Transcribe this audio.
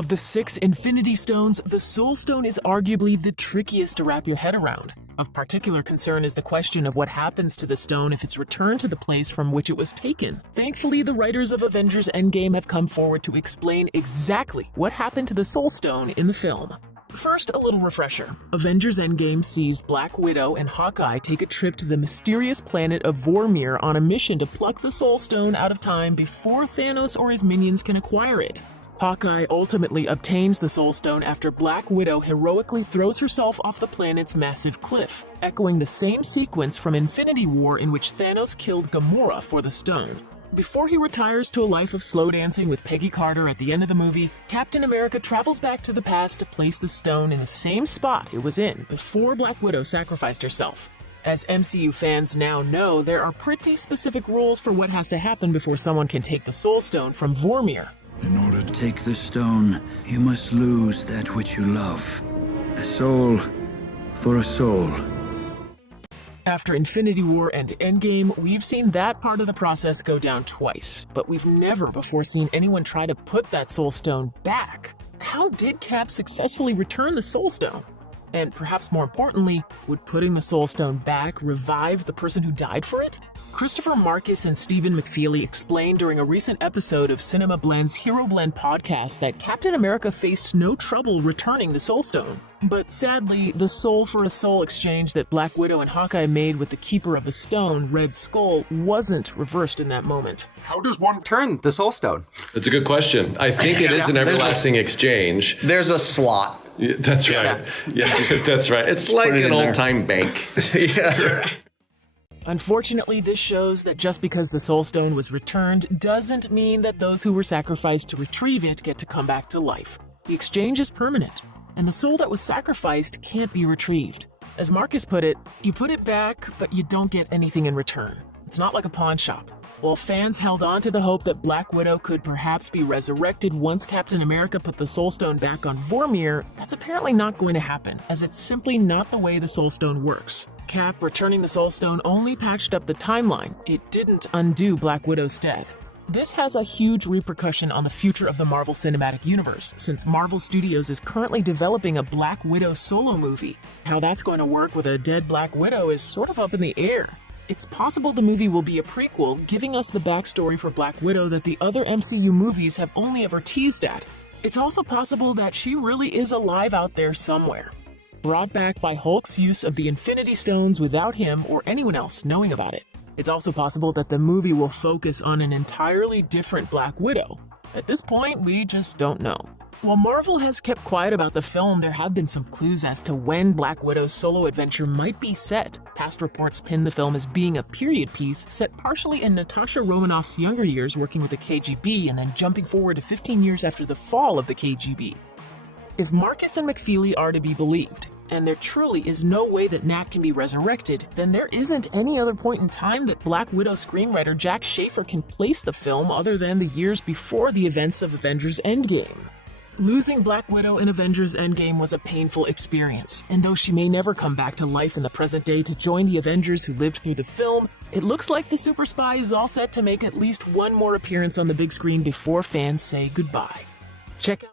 Of the 6 Infinity Stones, the Soul Stone is arguably the trickiest to wrap your head around. Of particular concern is the question of what happens to the stone if it's returned to the place from which it was taken. Thankfully, the writers of Avengers Endgame have come forward to explain exactly what happened to the Soul Stone in the film. First, a little refresher. Avengers Endgame sees Black Widow and Hawkeye take a trip to the mysterious planet of Vormir on a mission to pluck the Soul Stone out of time before Thanos or his minions can acquire it. Hawkeye ultimately obtains the Soul Stone after Black Widow heroically throws herself off the planet's massive cliff, echoing the same sequence from Infinity War in which Thanos killed Gamora for the stone. Before he retires to a life of slow dancing with Peggy Carter at the end of the movie, Captain America travels back to the past to place the stone in the same spot it was in before Black Widow sacrificed herself. As MCU fans now know, there are pretty specific rules for what has to happen before someone can take the Soul Stone from Vormir. In order to take the stone, you must lose that which you love. A soul for a soul. After Infinity War and Endgame, we've seen that part of the process go down twice, but we've never before seen anyone try to put that Soul Stone back. How did Cap successfully return the Soul Stone? And perhaps more importantly, would putting the Soul Stone back revive the person who died for it? Christopher Markus and Stephen McFeely explained during a recent episode of Cinema Blend's Hero Blend podcast that Captain America faced no trouble returning the Soul Stone. But sadly, the soul for a soul exchange that Black Widow and Hawkeye made with the Keeper of the Stone, Red Skull, wasn't reversed in that moment. How does one turn the Soul Stone? That's a good question. I think it is an everlasting exchange. There's a slot. Yeah, that's right. Yeah, that's right. It's like an old-time bank. Yeah. Unfortunately, this shows that just because the Soul Stone was returned doesn't mean that those who were sacrificed to retrieve it get to come back to life. The exchange is permanent, and the soul that was sacrificed can't be retrieved. As Marcus put it, you put it back, but you don't get anything in return. It's not like a pawn shop. While fans held on to the hope that Black Widow could perhaps be resurrected once Captain America put the Soul Stone back on Vormir, that's apparently not going to happen, as it's simply not the way the Soul Stone works. Cap returning the Soul Stone only patched up the timeline. It didn't undo Black Widow's death. This has a huge repercussion on the future of the Marvel Cinematic Universe, since Marvel Studios is currently developing a Black Widow solo movie. How that's going to work with a dead Black Widow is sort of up in the air. It's possible the movie will be a prequel, giving us the backstory for Black Widow that the other MCU movies have only ever teased at. It's also possible that she really is alive out there somewhere, brought back by Hulk's use of the Infinity Stones without him or anyone else knowing about it. It's also possible that the movie will focus on an entirely different Black Widow. At this point, we just don't know. While Marvel has kept quiet about the film, there have been some clues as to when Black Widow's solo adventure might be set. Past reports pin the film as being a period piece set partially in Natasha Romanoff's younger years working with the KGB and then jumping forward to 15 years after the fall of the KGB. If Markus and McFeely are to be believed, and there truly is no way that Nat can be resurrected, then there isn't any other point in time that Black Widow screenwriter Jack Schaefer can place the film other than the years before the events of Avengers Endgame. Losing Black Widow in Avengers Endgame was a painful experience, and though she may never come back to life in the present day to join the Avengers who lived through the film, it looks like the super spy is all set to make at least one more appearance on the big screen before fans say goodbye. Check out